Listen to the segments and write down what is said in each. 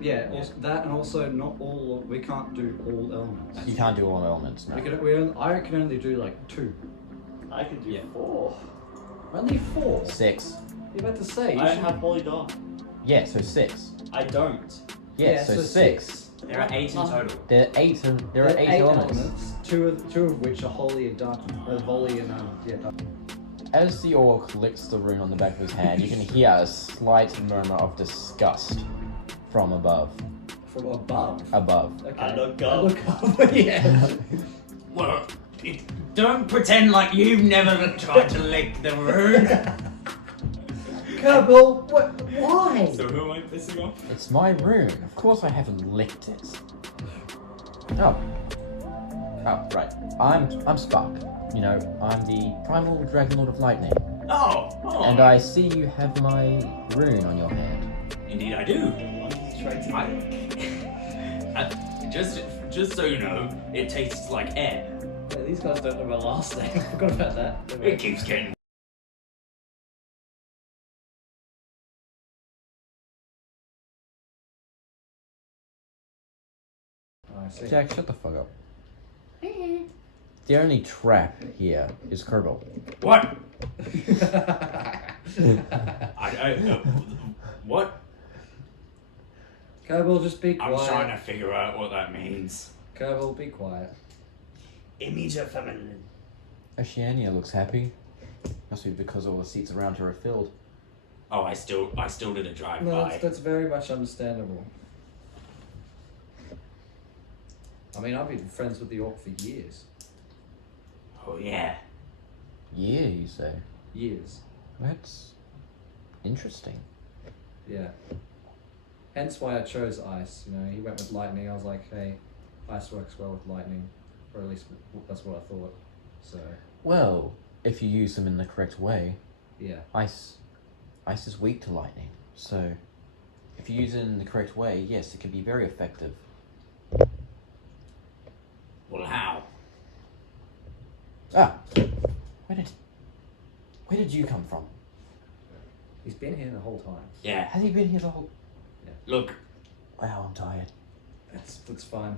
Yeah, also that, and also not all. We can't do all elements. You can't do all elements, no. I can only do like 2. I can do 4. Only 4. 6. You're about to say. I don't have holy dog. Yeah, so 6. I don't. Yeah, so 6. There are 8 in total. There are 8 elements. 2 of which are holy and dark, volley and dark. As the orc licks the rune on the back of his hand, you can hear a slight murmur of disgust from above. From above. Above. Okay. I look up. Yeah. Well, don't pretend like you've never tried to lick the rune. Kerbal, what? Why? So who am I pissing off? It's my rune. Of course I haven't licked it. Oh, right. I'm Spark. You know, I'm the primal dragon lord of lightning. Oh. And I see you have my rune on your hand. Indeed I do. Just so you know, it tastes like air. Yeah, these guys don't know my last name. I forgot about that. It keeps getting. Oh, I see. Jack, shut the fuck up. The only trap here is Kerbal. What? What? Kerbal, just be quiet. I'm trying to figure out what that means. Kerbal, be quiet. It means you're feminine. Oceania looks happy. Must be because all the seats around her are filled. Oh, I still did a drive No, by. that's very much understandable. I mean, I've been friends with the orc for years. Oh yeah. Yeah, you say. Years. That's interesting. Yeah. Hence why I chose ice. You know, he went with lightning. I was like, hey, ice works well with lightning, or at least that's what I thought. So. Well, if you use them in the correct way, Yeah. ice is weak to lightning. So, if you use it in the correct way, yes, it can be very effective. Well, how? Ah, where did you come from? He's been here the whole time. Yeah. Has he been here the whole? Look, Wow, I'm tired. That's fine.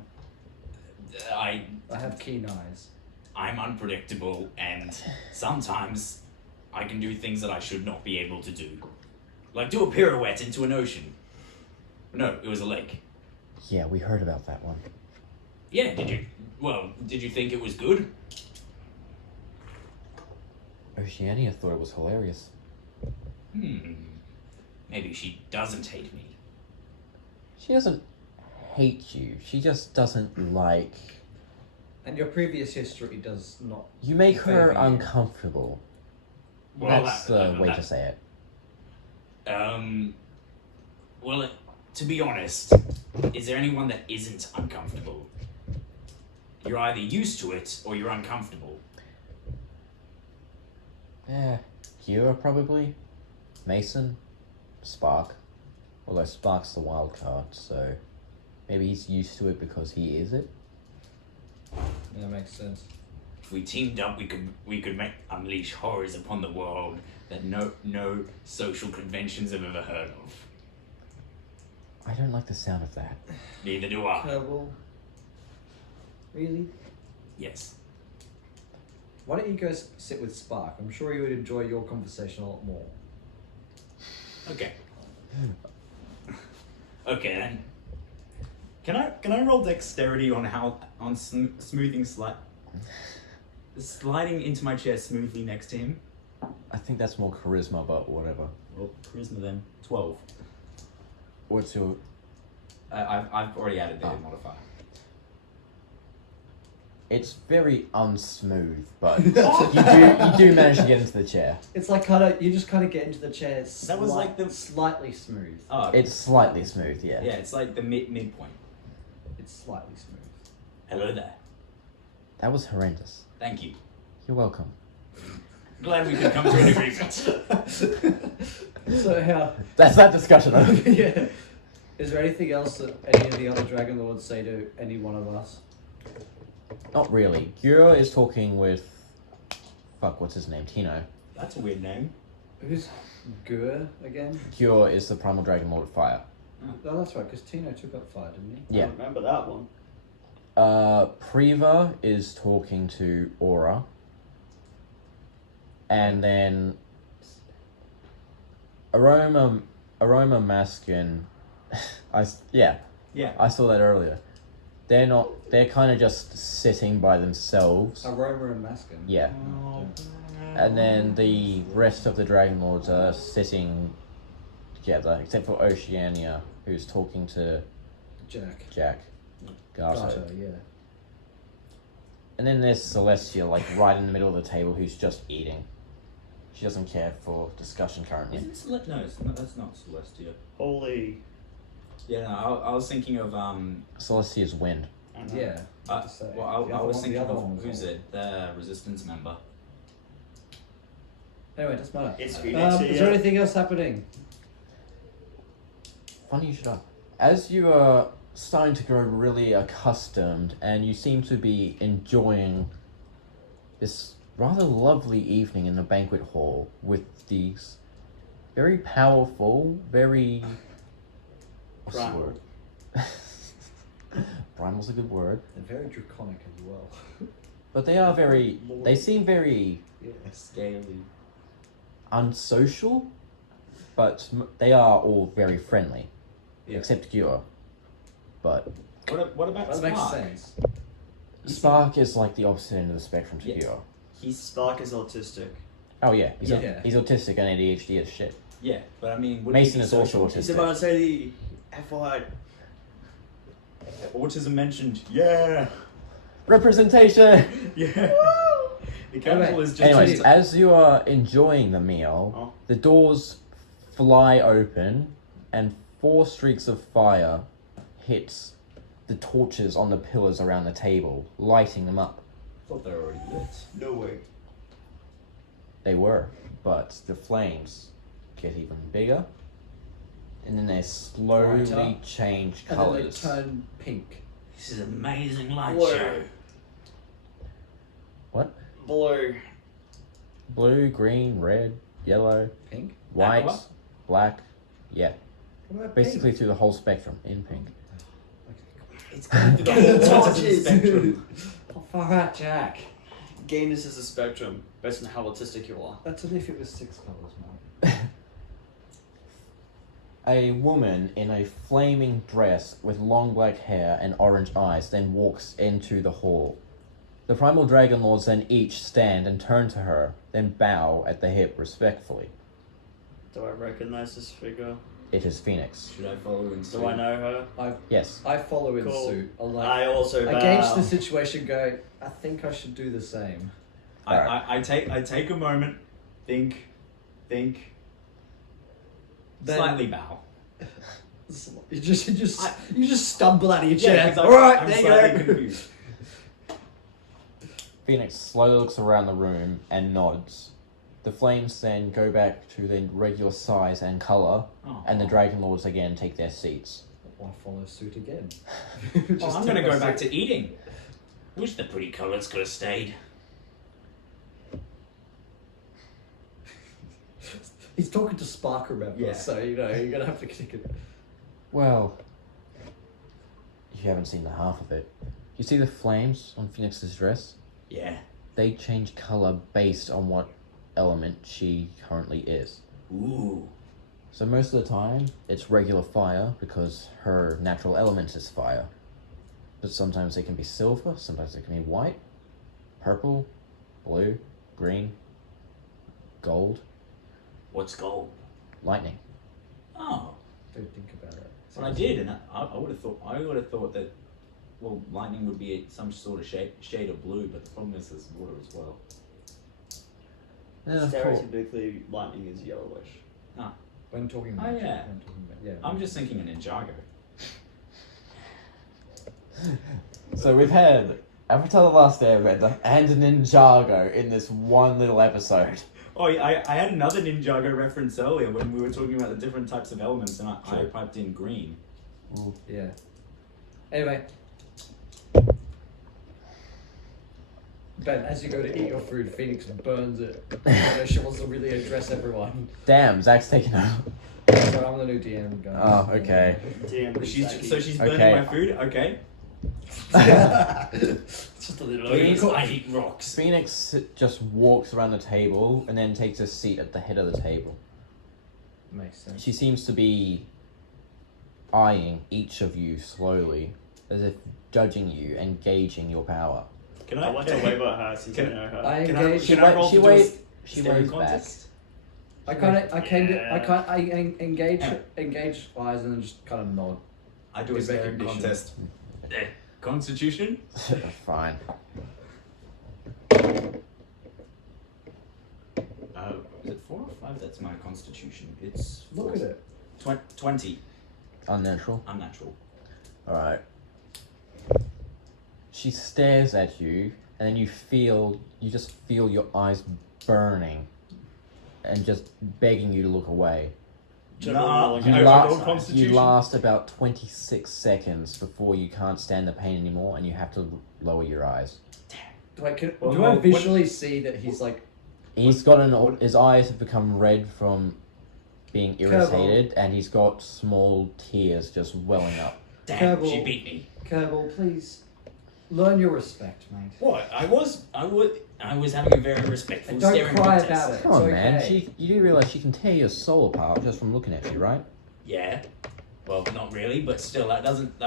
I have keen eyes. I'm unpredictable, and sometimes I can do things that I should not be able to do. Like do a pirouette into an ocean. No, it was a lake. Yeah, we heard about that one. Yeah, did you think it was good? Oceania thought it was hilarious. Maybe she doesn't hate me. She doesn't hate you. She just doesn't like... And your previous history does not. You make her favor you. uncomfortable. Well, That's the way to say it. Well, to be honest, is there anyone that isn't uncomfortable? You're either used to it or you're uncomfortable. Yeah, Kira probably. Mason. Spark. Although Spark's the wild card, so maybe he's used to it because he is it. Yeah, that makes sense. If we teamed up, we could unleash horrors upon the world that no social conventions have ever heard of. I don't like the sound of that. Neither do I. Kerbal. Really? Yes. Why don't you go sit with Spark? I'm sure you would enjoy your conversation a lot more. Okay. Okay then. Can I roll dexterity on smoothing sliding into my chair smoothly next to him? I think that's more charisma, but whatever. Well, charisma then. 12. What's your... I've already added the Oh. modifier. It's very unsmooth, but you do manage to get into the chair. It's like you just get into the chair. That was like the slightly smooth. Oh, It's slightly smooth, yeah. yeah, it's like the midpoint. It's slightly smooth. Hello there. That was horrendous. Thank you. You're welcome. Glad we could come to an agreement. So how? That's that discussion. Yeah. Is there anything else that any of the other Dragon Lords say to any one of us? Not really. Gura is talking with... Fuck, what's his name? Tino. That's a weird name. Who's Gur again? Gura is the primal dragon lord of fire. Oh, that's right, because Tino took up fire, didn't he? Yeah. I remember that one. Priva is talking to Aura. And then Aroma Maskin, Yeah. I saw that earlier. They're kind of just sitting by themselves. Aroma and Maskin. Yeah. And then the rest of the Dragon Lords are sitting together, except for Oceania, who's talking to Jack. Garto. Garter, yeah. And then there's Celestia, like right in the middle of the table, who's just eating. She doesn't care for discussion currently. Isn't Celestia? No, it's not, that's not Celestia. Holy. Yeah, no, I was thinking of Celestia's wind. I know. Yeah. well, The I other was one- thinking the other of one was who's on. it? The Resistance member. Anyway, doesn't matter. It's Phoenix Is there anything else happening? Funny you should ask. As you are starting to grow really accustomed, and you seem to be enjoying this rather lovely evening in the banquet hall with these very powerful, very... what's the Primal. word? Primal's a good word. They're very draconic as well. But they are very... They seem very Yes. Scaly. unsocial, but they are all very friendly. Yeah. Except Gua. But What about That Spark? makes sense. Spark is like the opposite end of the spectrum to Yeah. Gua. Spark is autistic. Oh yeah, Yeah. he's autistic and ADHD as shit. Yeah, but I mean, wouldn't Mason he be is also social? He's autistic. about to say the FYI. Autism mentioned. Yeah. Representation! Yeah. The Counzel is just. Anyways, as you are enjoying the meal, Oh. the doors fly open and 4 streaks of fire hits the torches on the pillars around the table, lighting them up. I thought they were already lit. No way. They were, but the flames get even bigger, and then they slowly Brighter. change And then they colours. turn pink. This is an amazing light Blue. show. What? Blue. Blue, green, red, yellow, Pink? white, Aqua? black. Yeah, What about basically through the whole spectrum in pink. It's going through the whole autism spectrum. Oh, far out, Jack. Gayness is a spectrum based on how autistic you are. That's only if it was 6 colours, man. A woman in a flaming dress with long black hair and orange eyes then walks into the hall. The Primal Dragon Lords then each stand and turn to her, then bow at the hip respectfully. Do I recognize this figure? It is Phoenix. Should I follow in suit? Do I know her? Yes. I follow in Cool. suit. I'm like, I also bow. I gauge the situation, go, I think I should do the same. I take a moment, think, Then- slightly bow. You just stumble out of your Yeah, chair. 'cause All right, I'm there you slightly go. confused. Phoenix slowly looks around the room and nods. The flames then go back to their regular size and colour, Oh. and the Dragon Lords again take their seats. I follow suit again. Oh, I'm gonna go back to eating. Wish the pretty colours could have stayed. He's talking to Spark, remember? Yeah. So, you're going to have to kick it. Well, you haven't seen the half of it. You see the flames on Phoenix's dress? Yeah. They change colour based on what element she currently is. Ooh. So most of the time, it's regular fire because her natural element is fire. But sometimes it can be silver, sometimes it can be white, purple, blue, green, gold, What's gold? lightning. Oh. Don't think about it. Well, I did, and I would have thought that, well, lightning would be some sort of shade of blue, but the problem is there's water as well. And then of course, Stereotypically, lightning is yellowish. When talking Oh, magic, yeah. when talking about, yeah. I'm just thinking of Ninjago. so we've had Avatar The Last Airbender and Ninjago in this one little episode. Oh, I had another Ninjago reference earlier when we were talking about the different types of elements, and I Sure. piped in green. Yeah. Anyway, But as you go to eat your food, Phoenix burns it. I know she wants to really address everyone. Damn, Zach's taken over. So I'm the new DM guy. Oh, okay. Damn, She's burning Okay. my food. Okay. just a little. Please, I eat rocks. Phoenix just walks around the table and then takes a seat at the head of the table. Makes sense. She seems to be eyeing each of you slowly, as if judging you and gauging your power. Can I want to wave at her since I Can- know her. I Can engage. She, Can I roll she, to do a waves staring back. contest? I kind of, Yeah. engage eyes and then just kind of nod. I do a Give staring recognition. contest. Constitution? Fine. Is it 4 or 5? That's my constitution. It's Look at it. 20. Unnatural. Unnatural. Alright. She stares at you, and then you just feel your eyes burning, and just begging you to look away. Nah, You, I la- rolled Constitution. you last about 26 seconds before you can't stand the pain anymore, and you have to lower your eyes. Do I Well, do I when- visually see that he's like? He's got his eyes have become red from being irritated, and he's got small tears just welling up. Damn, she Kerbal. beat me. Kerbal, please learn your respect, mate. What? I was having a very respectful And don't staring cry contest. about it. Come on, It's man. okay. You do realize she can tear your soul apart just from looking at you, right? Yeah. Well, not really, but still, that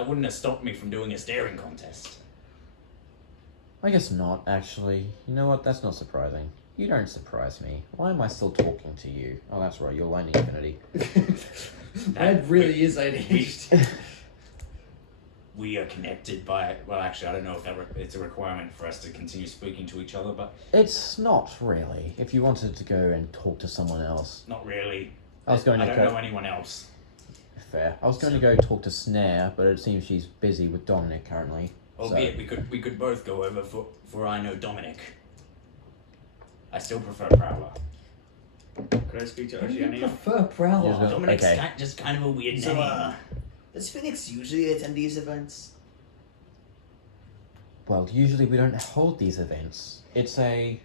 wouldn't have stopped me from doing a staring contest. I guess not, actually. You know what? That's not surprising. You don't surprise me. Why am I still talking to you? Oh, that's right. You're Lightning Infinity. That really is ADHD. We are connected by. Well, actually, I don't know if it's a requirement for us to continue speaking to each other, but It's not really. If you wanted to go and talk to someone else, not really. I was going I to don't go. know anyone else. Fair. I was going to go talk to Snare, but it seems she's busy with Dominic currently. Albeit we could both go over for I know Dominic. I still prefer Prowler. Could I speak to Who do you Oceania? prefer, Prowler? Yeah, Dominic's okay. just kind of a weird So, name. does Phoenix usually attend these events? Well, usually we don't hold these events. It's a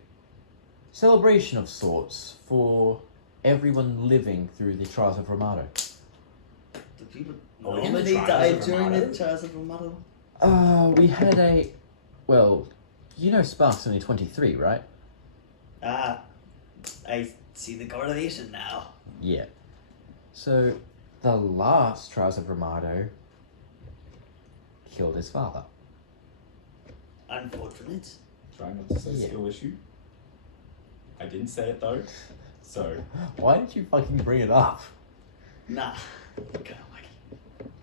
celebration of sorts for everyone living through the Trials of Ramado. Do people Oh, in the normally Trials die of during the Ramado? Trials of Ramado? We had a... Well, you know Spark's only 23, right? Ah, I see the correlation now. Yeah. So, the last Trials of Ramado killed his father. Unfortunate. Try not to say Yeah. skill issue. I didn't say it though. So Why did you fucking bring it up? Nah, kinda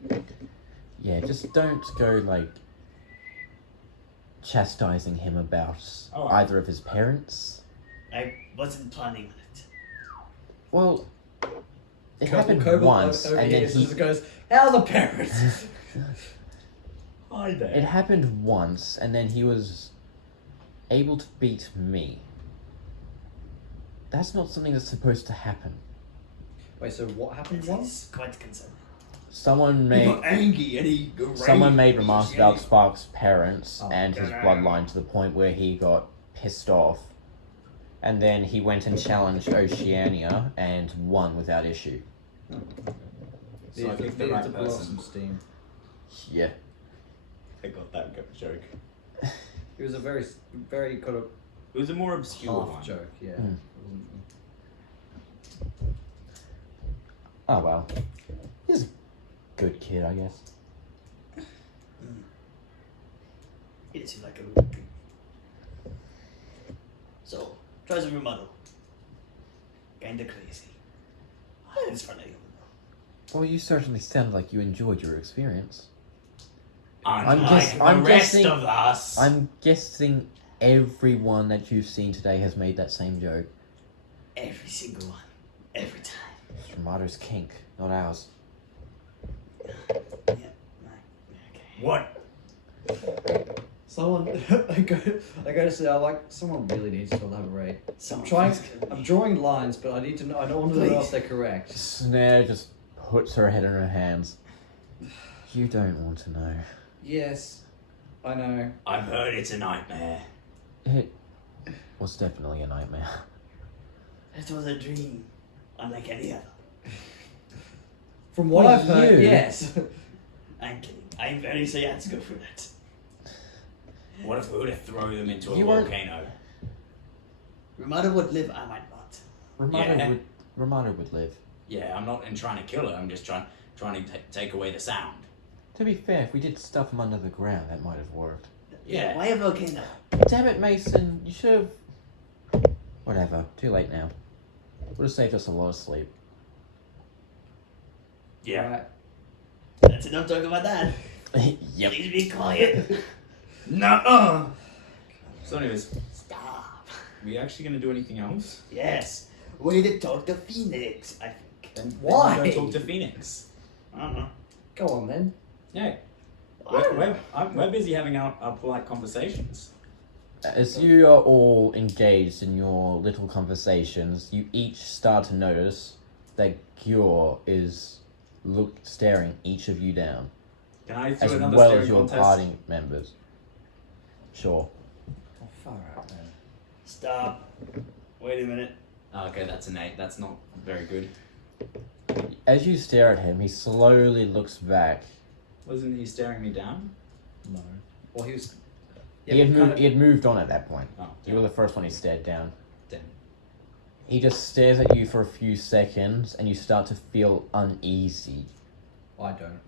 wacky. Yeah, just don't go, like, chastising him about Oh, either of his parents. I wasn't planning on it. Well, it Kerbal- happened Kerbal once, over and here then he... just goes, "How the parents?" hi there. It happened once, and then he was able to beat me. That's not something that's supposed to happen. Wait, so what happened It once? is quite concerning. Someone He made got angry and he someone made remarks about Spark's parents Oh. and his bloodline to the point where he got pissed off, and then he went and challenged Oceania and won without issue. So I Needed picked the needed right to blow off person. some steam. Yeah. I got that joke. It was a very, very kind of It was a more obscure half one. joke, yeah. Mm. It wasn't- Oh well. He's a good kid, I guess. He did seem like a really good. So, Trials of Ramado. Kinda crazy. It's funny. Well, you certainly sound like you enjoyed your experience. Unlike the I'm rest guessing- of us. I'm guessing everyone that you've seen today has made that same joke. Every single one. Every time. It's Ramado's kink, not ours. Yeah. Okay. What? Someone, I go to say, I'm like, someone really needs to elaborate. Someone I'm please kill me. I'm drawing lines, but I need to know. I don't want to know Please. if they're correct. Snare just puts her head in her hands. You don't want to know. Yes, I know. I've heard it's a nightmare. It was definitely a nightmare. It was a dream, unlike any other. From what For I've heard, you. yes. I'm kidding. I'm very sorry I had to go through that. What if we were to throw them into a You weren't- volcano? Ramada would live, I might not. Ramado would live. Yeah, I'm not in trying to kill her. I'm just trying to take away the sound. To be fair, if we did stuff him under the ground, that might have worked. Yeah. Why a volcano? Damn it, Mason! You should have. Whatever. Too late now. Would have saved us a lot of sleep. Yeah. Right. That's enough talk about that. Yep. Please be quiet. No. So, anyways, Stop. We actually gonna do anything else? Yes. We need to talk to Phoenix, I think. Then Why? Then go talk to Phoenix. I don't know. Go on then. Yeah. I don't know. We're busy having our polite conversations. As you are all engaged in your little conversations, you each start to notice that Gyor is staring each of you down, Can I do as another well staring as your contest? party members. Sure. Oh, far out, man. Stop. Wait a minute. Okay, that's an 8. That's not very good. As you stare at him, he slowly looks back. Wasn't he staring me down? No. Well, he was. He had moved on at that point. Oh, You were the first one he stared down. damn. He just stares at you for a few seconds, and you start to feel uneasy. I don't.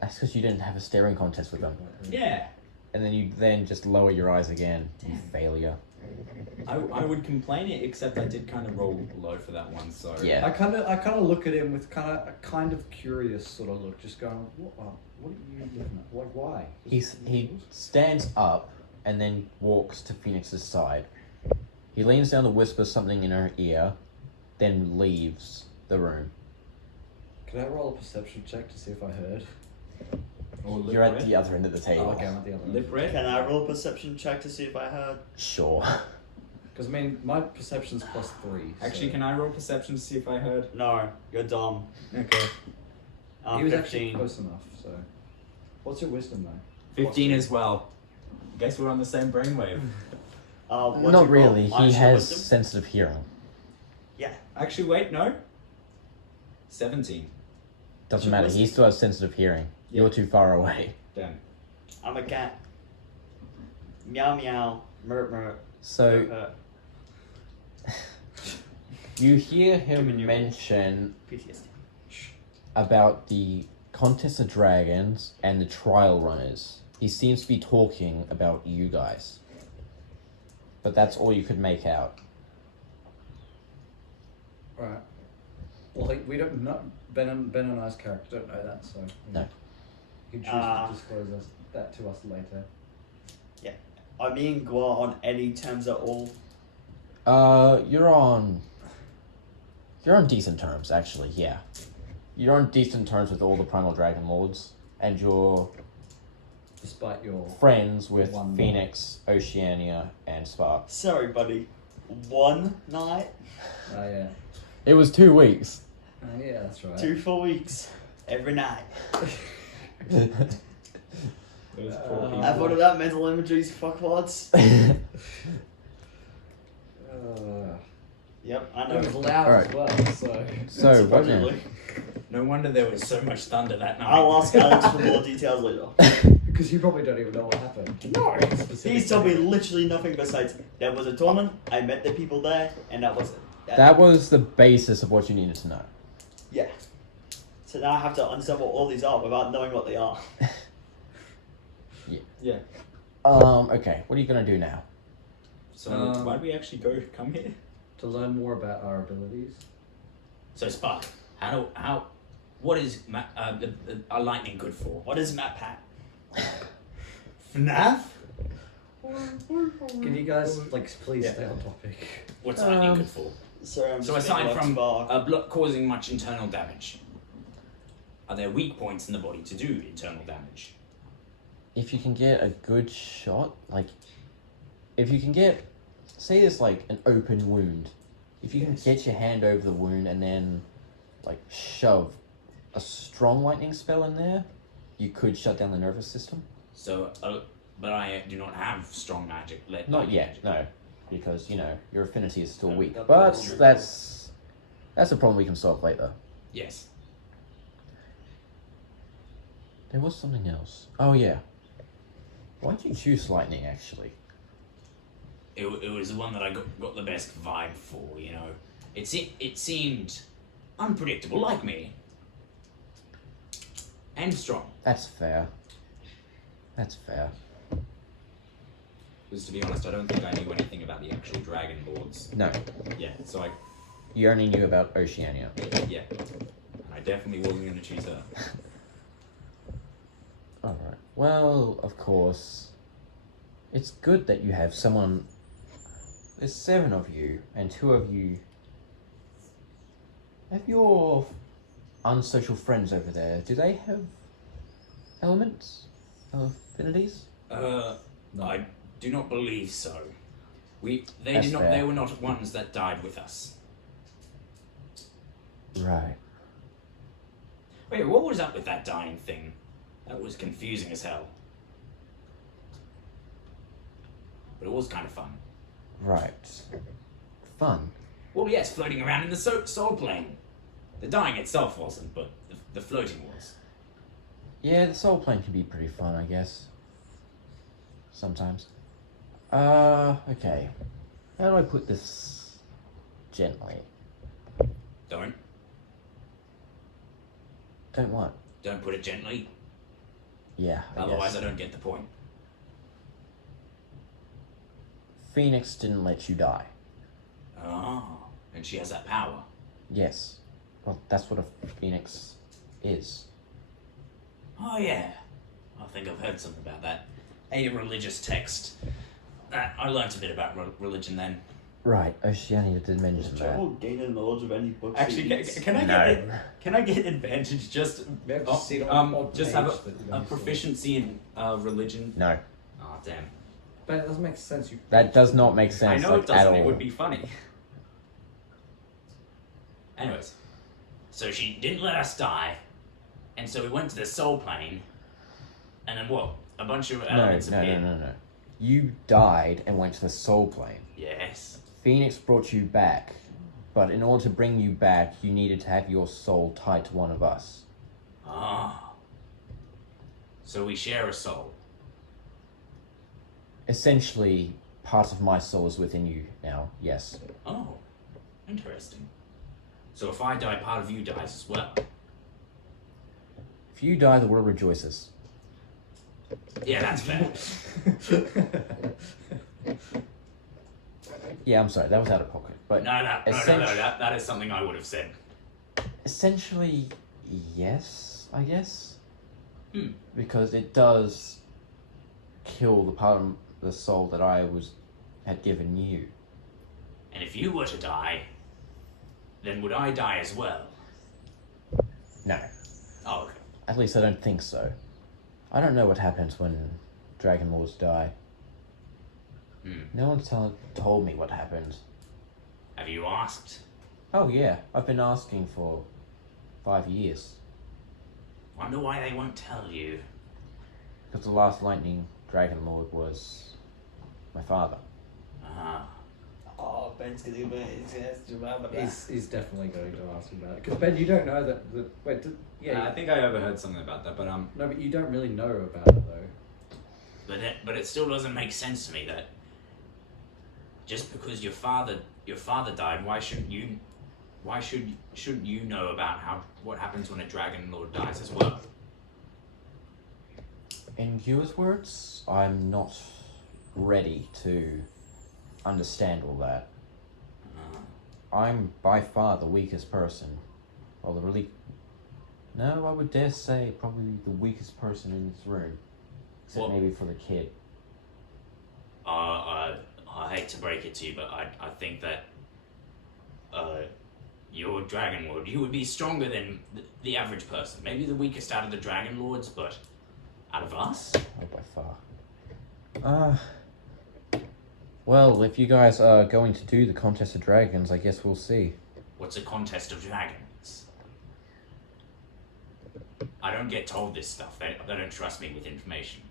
That's because you didn't have a staring contest with him. Yeah. And then you just lower your eyes again. You failure. I would complain it, except I did kind of roll low for that one, so... Yeah. I kind of look at him with a kind of curious sort of look, just going, what are you looking at? Like, why? He stands up and then walks to Phoenix's side. He leans down to whisper something in her ear, then leaves the room. Can I roll a perception check to see if I heard? Or lip You're at read? the other end of the table. Oh, okay, I'm at the other Lip read? Can I roll a perception check to see if I heard? Sure. Because, I mean, my perception's +3. Actually, can I roll perception to see if I heard? No, you're dumb. Okay. I'm He was actually 15. close enough, so. What's your wisdom, though? 15 as well. Guess we're on the same brainwave. What'd Not you roll? really. He Minus your has wisdom? sensitive hearing. Yeah. Actually, wait, no. 17. Doesn't Your matter. wisdom? He still has sensitive hearing. Yeah. You're too far away. Damn. I'm a cat. Meow meow. Murp murp. So Murp, you hear him Giving you- mention PTSD. about the Contest of Dragons and the Trial Runners. He seems to be talking about you guys. But that's all you could make out. Right. Well, we don't know. Ben and I's character don't know that, so. No. He can choose to disclose that to us later. Are me and Gua on any terms at all? You're on decent terms, actually, yeah. You're on decent terms with all the Primal Dragon Lords, and you're Despite your. friends with One Phoenix, Oceania, and Spark. Sorry, buddy. One night, Oh, yeah. It was 2 weeks. Yeah, that's right. 2 full weeks, every night. Those poor people. I thought of that mental imagery's fuckwads. Yep, I know. It was loud Alright. as well, so. So, what now? Supposedly. No wonder there was so much thunder that night. I'll ask Alex for more details later. Because you probably don't even know what happened. No, Specifically. he's told me literally nothing besides there was a tournament, I met the people there, and that was it. That was the basis of what you needed to know. Yeah. So now I have to understand what all these are without knowing what they are. Yeah. Okay, what are you gonna do now? So, Um, why'd we actually come here? To learn more about our abilities. So Spark, what is a lightning good for? What is Map Pat? FNAF? Can you guys, please Yeah. stay on topic? What's lightning good for? Sorry, I'm So just aside thinking from Spark. causing much internal damage, are there weak points in the body to do internal damage? If you can get a good shot, if you can get, say there's an open wound, if you can get your hand over the wound and then, shove a strong lightning spell in there, you could shut down the nervous system. So but I do not have strong magic. Not yet, no, because your affinity is still No, weak. that- But that's true. that's a problem we can solve later. Yes. There was something else. Oh yeah. Why'd you choose lightning? Actually, It was the one that I got the best vibe for. It seemed unpredictable, like me, and strong. that's fair. That's fair. Because to be honest, I don't think I knew anything about the actual Dragon Lords. No, Yeah, so you only knew about Oceania. yeah. And I definitely wasn't going to choose her. All right. Well, of course, it's good that you have someone. There's 7 of you, and 2 of you have your unsocial friends over there. Do they have elements, affinities? No. I do not believe so. They That's did not. fair. They were not ones that died with us. Right. Wait, what was up with that dying thing? That was confusing as hell. But it was kind of fun. Right. Fun. Well, yes, floating around in the soul plane. The dying itself wasn't, but the floating was. Yeah, the soul plane can be pretty fun, I guess. Sometimes. Okay. How do I put this gently? Don't Don't what? put it gently. Yeah, Otherwise, guess. I don't get the point. Phoenix didn't let you die. Ah, and she has that power. Yes. Well, that's what a phoenix is. Oh yeah, I think I've heard something about that. A religious text. I learnt a bit about religion then. Right, Oceania did mention Does that. General gain a knowledge of any books? Actually, can I No. can I get advantage just Maybe just see it on odd just page have that you a don't see. proficiency in religion? No. Oh damn! But it doesn't make sense. That does not make sense I know like, it at doesn't. all. It would be funny. Anyways, so she didn't let us die, and so we went to the soul plane, and then what? A bunch of No, elements no, no, appeared. no, no. You died and went to the soul plane. Yes. Phoenix brought you back, but in order to bring you back, you needed to have your soul tied to one of us. Ah. So we share a soul. Essentially, part of my soul is within you now, yes. Oh, interesting. So if I die, part of you dies as well. If you die, the world rejoices. Yeah, that's fair. Yeah, I'm sorry, that was out of pocket. But No, that is something I would have said. essentially, yes, I guess. Hmm. Because it does kill the part of the soul that I had given you. And if you were to die, then would I die as well? No, Oh, okay. at least I don't think so. I don't know what happens when Dragon Lords die. Hmm. No one's told me what happened. Have you asked? Oh yeah, I've been asking for 5 years. Wonder why they won't tell you. Because the last Lightning Dragon Lord was my father. Ah. Oh, Ben's gonna do it. He's gonna have to remember that. He's definitely going to ask you about it. Because Ben, you don't know that. Wait, I think I overheard something about that, but No, but you don't really know about it though. But it still doesn't make sense to me that just because your father died, shouldn't you know about what happens when a Dragon Lord dies as well? In yours words, I'm not ready to understand all that. I'm by far the weakest person. Well, no, I would dare say probably the weakest person in this room. Except What? maybe for the kid. I hate to break it to you, but I think that your Dragon Lord, you would be stronger than the average person. Maybe the weakest out of the Dragon Lords, but out of us? Oh, by far. Well, if you guys are going to do the Contest of Dragons, I guess we'll see. What's a contest of dragons? I don't get told this stuff. They don't trust me with information.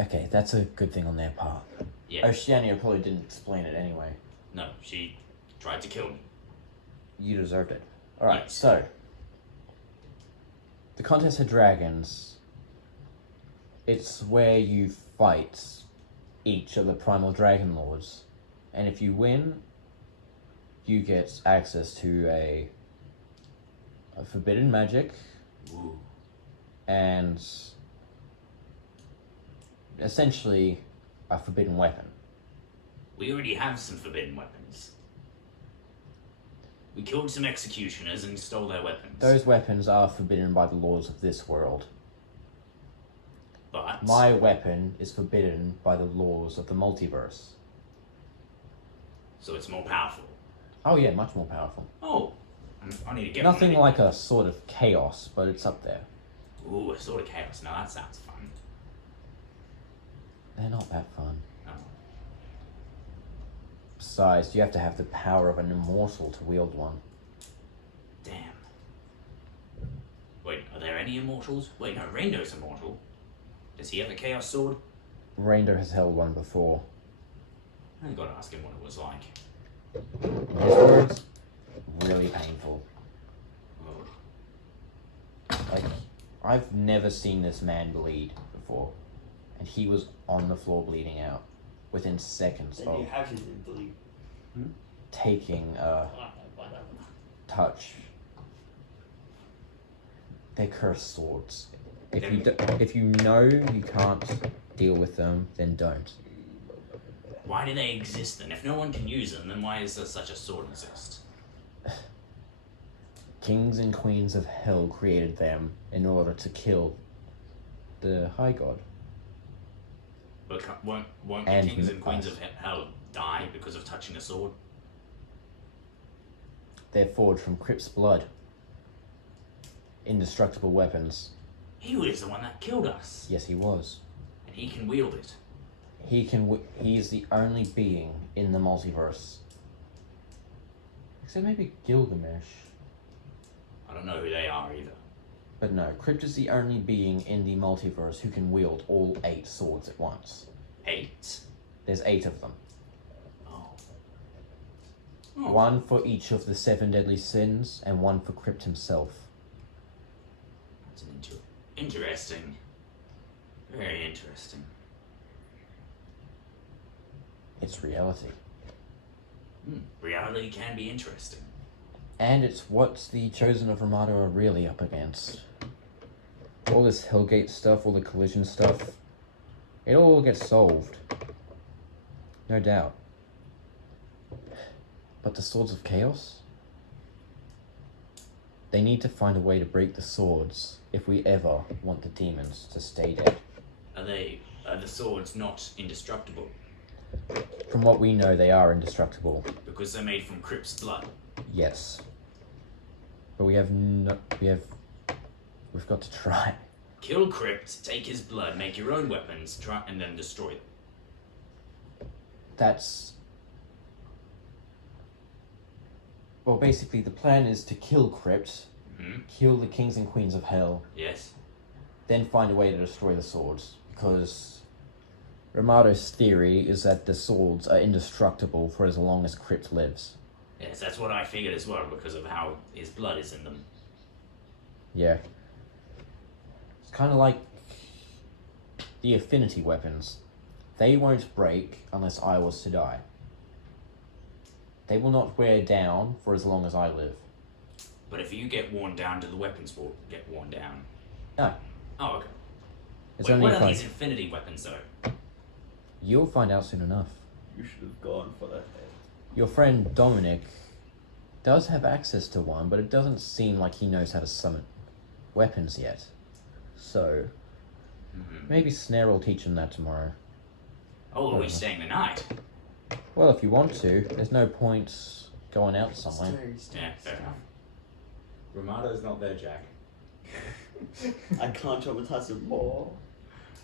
Okay, that's a good thing on their part. Yeah. Oceania probably didn't explain it anyway. No, she tried to kill me. You deserved it. Alright, Yes. so. The Contest of Dragons. It's where you fight each of the Primal Dragon Lords. And if you win, you get access to a forbidden magic Ooh. and essentially a forbidden weapon. We already have some forbidden weapons. We killed some executioners and stole their weapons. Those weapons are forbidden by the laws of this world. But My weapon is forbidden by the laws of the multiverse. so it's more powerful. Oh yeah, much more powerful. Oh, I need to get Nothing one. like a sword of chaos, but it's up there. Ooh, a sword of chaos. Now that sounds fun. They're not that fun. Oh. Besides, you have to have the power of an immortal to wield one. Damn. Wait, are there any immortals? Wait, no, Rainbow's immortal. Does he have a chaos sword? Rainder has held one before. I gotta ask him what it was like. In his words, really painful. Oh. Like, I've never seen this man bleed before. And he was on the floor bleeding out within seconds Then of you actually didn't believe. taking a Whatever. touch. They're cursed swords. If you know you can't deal with them, then don't. Why do they exist then? If no one can use them, then why is there such a sword exist? Kings and queens of hell created them in order to kill the High God. But won't the And kings and queens us. of hell die because of touching a sword? They're forged from Crypt's blood. Indestructible weapons. He was the one that killed us, Yes, he was. and he can wield it. He is the only being in the multiverse. Except maybe Gilgamesh. I don't know who they are either. But no, Crypt is the only being in the multiverse who can wield all 8 swords at once. 8. There's 8 of them. Oh. One for each of the 7 deadly sins, and one for Crypt himself. That's an interesting. Very interesting. It's reality. Reality can be interesting. And it's what the Chosen of Ramado are really up against. All this Hellgate stuff, all the collision stuff, it all gets solved. No doubt. But the Swords of Chaos? They need to find a way to break the swords if we ever want the demons to stay dead. Are the swords not indestructible? From what we know, they are indestructible. Because they're made from Crypt's blood. Yes. But we've got to try. Kill Crypt, take his blood, make your own weapons, try and then destroy them. That's... Well, basically, the plan is to kill Crypt, kill the kings and queens of hell, Yes. then find a way to destroy the swords. Because Ramado's theory is that the swords are indestructible for as long as Crypt lives. Yes, that's what I figured as well, because of how his blood is in them. Yeah. It's kind of like the affinity weapons. They won't break unless I was to die. They will not wear down for as long as I live. But if you get worn down, do the weapons will get worn down? No. Oh, okay. It's Wait, only what if are I... these infinity weapons, though? You'll find out soon enough. You should have gone for that. Your friend Dominic does have access to one, but it doesn't seem like he knows how to summon weapons yet. So, maybe Snare will teach him that tomorrow. Oh, are we staying the night? Well, if you want to, there's no point going out somewhere. Yeah, fair enough. Ramado's not there, Jack. I can't traumatize him more.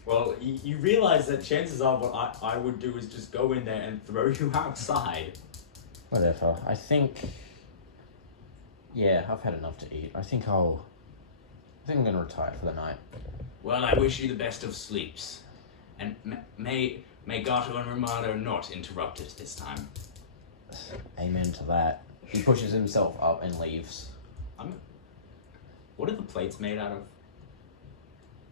Well, you realise that chances are what I would do is just go in there and throw you outside. Whatever. I think... Yeah, I've had enough to eat. I think I'm gonna retire for the night. Well, I wish you the best of sleeps. And may Gato and Ramado not interrupt it this time. Amen to that. He pushes himself up and leaves. What are the plates made out of?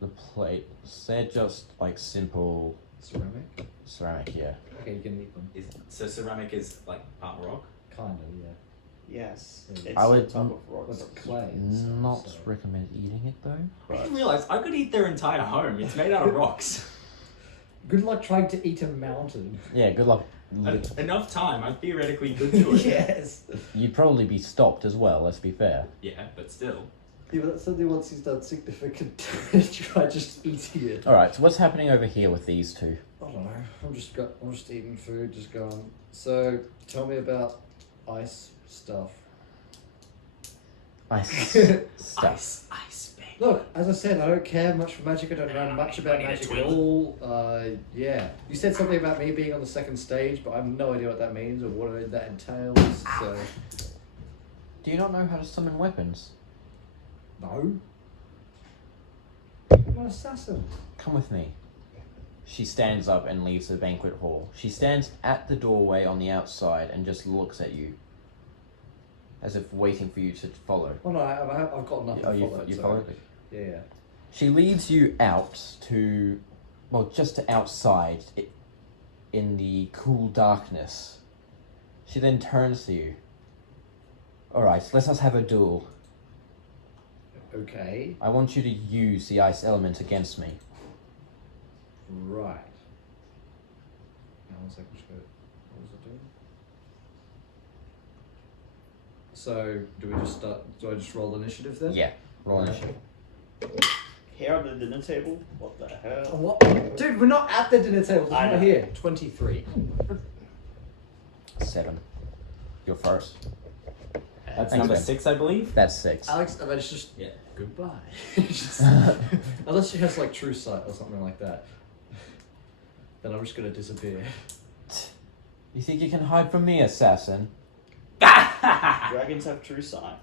The plates, they're just like simple Ceramic? ceramic, yeah. Okay, you can eat them. So ceramic is like part rock? Kinda, yeah. Yes. Yeah. It's I a would type of rock. What's clay? and stuff, Not so- recommend eating it though. I didn't realize I could eat their entire home. It's made out of rocks. Good luck trying to eat a mountain. Yeah, good luck. Enough time, I theoretically could do it. Yes. You'd probably be stopped as well, let's be fair. Yeah, but still. Yeah, but that's only once he's done significant damage. Try just eating it. Alright, so what's happening over here with these two? I don't know. I'm just eating food, just going. So tell me about ice stuff. Ice stuff. Ice, baby. Look, as I said, I don't care much for magic. I don't know much about Money to magic at twiddle. all. Yeah. You said something about me being on the second stage, but I have no idea what that means or what that entails. So Do you not know how to summon weapons? no. I'm an assassin. Come with me. She stands up and leaves the banquet hall. She stands at the doorway on the outside and just looks at you. As if waiting for you to follow. Well, no, I've got nothing Oh, to you follow. you so- followed? Yeah. She leads you out to, well, just to outside in the cool darkness. She then turns to you. Alright, let us have a duel. Okay. I want you to use the ice element against me. Right. Now, one second. What was it doing? So, do we just start? Do I just roll initiative then? Yeah, roll initiative. Here on the dinner table? What the hell? What? Dude, we're not at the dinner table. We're I not know. here. 23. 7. You're first. That's Thanks, number Ben. 6, I believe. That's 6. Alex, I mean, it's just Yeah. goodbye. Just- unless she has like true sight or something like that, then I'm just gonna disappear. You think you can hide from me, assassin? Dragons have true sight.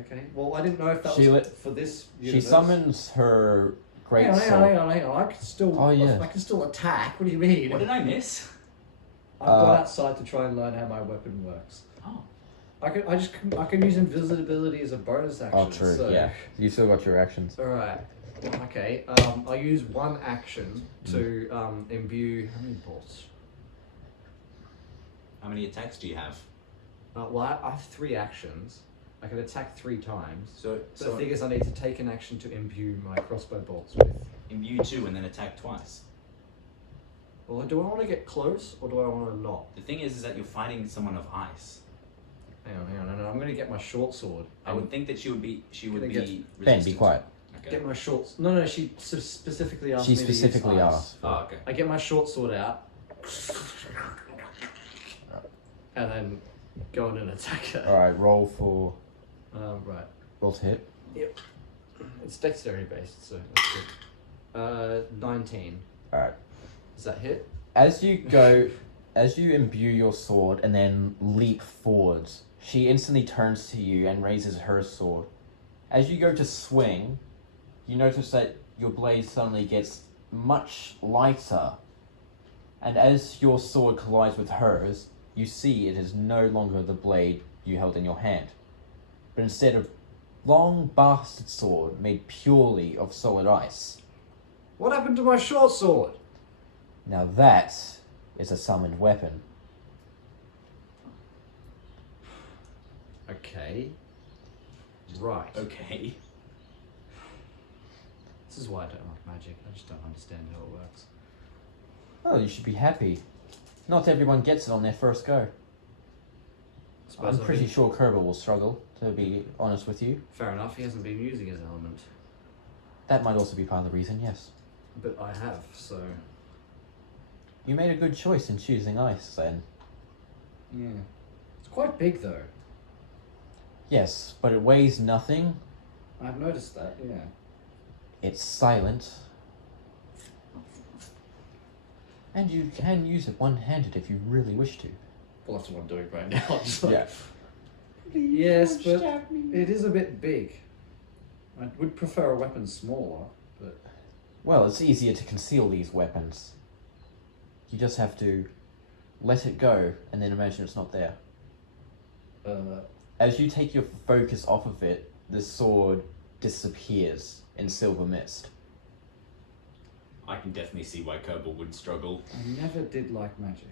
Okay. Well, I didn't know if that She was lit- for this. She Universe. summons her great Hang on, sword. hang on. I can still. Oh, yeah. I can still attack. What do you mean? What did I miss? I've gone Uh, outside to try and learn how my weapon works. Oh. I can use invisibility as a bonus action. Oh, true, So. yeah. You still got your actions. All right. Okay. I'll use one action to imbue. How many bolts? How many attacks do you have? Well, I have 3 actions. I can attack 3 times. So, So the thing is, I need to take an action to imbue my crossbow bolts with. imbue 2 and then attack twice. Well, do I want to get close or do I want to not? The thing is that you're fighting someone of ice. Hang on. No, I'm going to get my short sword. I would think that she would be Gonna resistant. Ben, be quiet. Okay. Get my short. No. She specifically asked She me to use specifically ice. asked. Oh, okay. I get my short sword out, and then go in and attack her. Alright, roll for. Right. Roll to hit. It's dexterity based, so that's good. 19. Alright. Does that hit? As you imbue your sword and then leap forwards, she instantly turns to you and raises her sword. As you go to swing, you notice that your blade suddenly gets much lighter. And as your sword collides with hers, you see it is no longer the blade you held in your hand, but instead a long bastard sword made purely of solid ice. What happened to my short sword? Now that is a summoned weapon. Okay. Right. Okay. This is why I don't like magic. I just don't understand how it works. Oh, you should be happy. Not everyone gets it on their first go. Suppose I'm pretty sure Kerbal will struggle, to be honest with you. Fair enough. He hasn't been using his element, That might also be part of the reason, yes. but I have. So You made a good choice in choosing ice, then. yeah, it's quite big though. Yes, but it weighs nothing. I've noticed that. Yeah. It's silent. And you can use it one-handed if you really wish to. Well, that's what I'm doing right now. Just like, Yeah. Yes, but it is a bit big. I would prefer a weapon smaller, but Well, it's easier to conceal these weapons. You just have to let it go and then imagine it's not there. As you take your focus off of it, the sword disappears in silver mist. I can definitely see why Kerbal would struggle. I never did like magic.